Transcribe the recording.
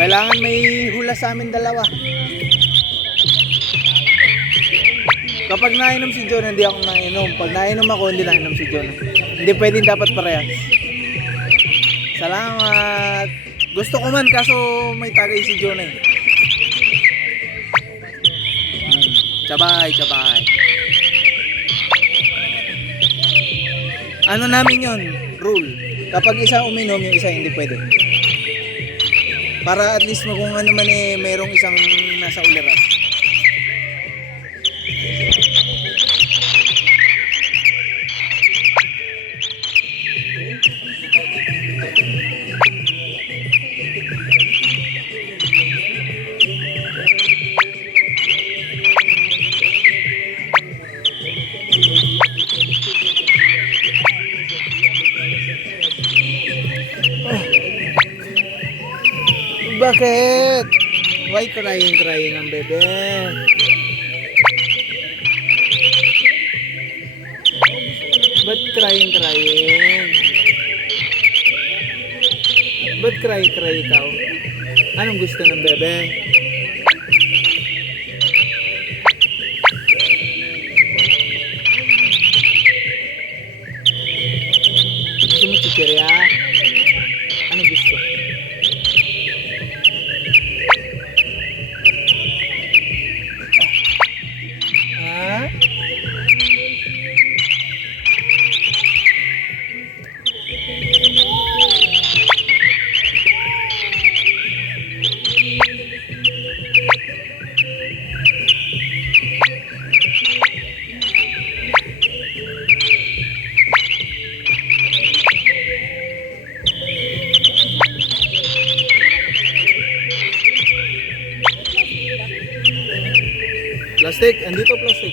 Kailangan may hula sa amin dalawa. Kapag nainom si John, hindi ako nainom. Pag nainom ako, hindi nainom si John. Hindi pwedeng dapat parehas. Salamat. Gusto ko man kaso may tagay si John eh. Tsabay, tsabay. Ano namin yon? Rule. Kapag isa uminom, yung isa hindi pwede. Para at least kung ano man eh, merong isang nasa ulirat. Bakit? Why crying ang bebe? Ba't crying? Ba't cry ikaw? Anong gusto ng bebe? Gusto mo chichirya? Anong gusto? Plastic, andito plastic.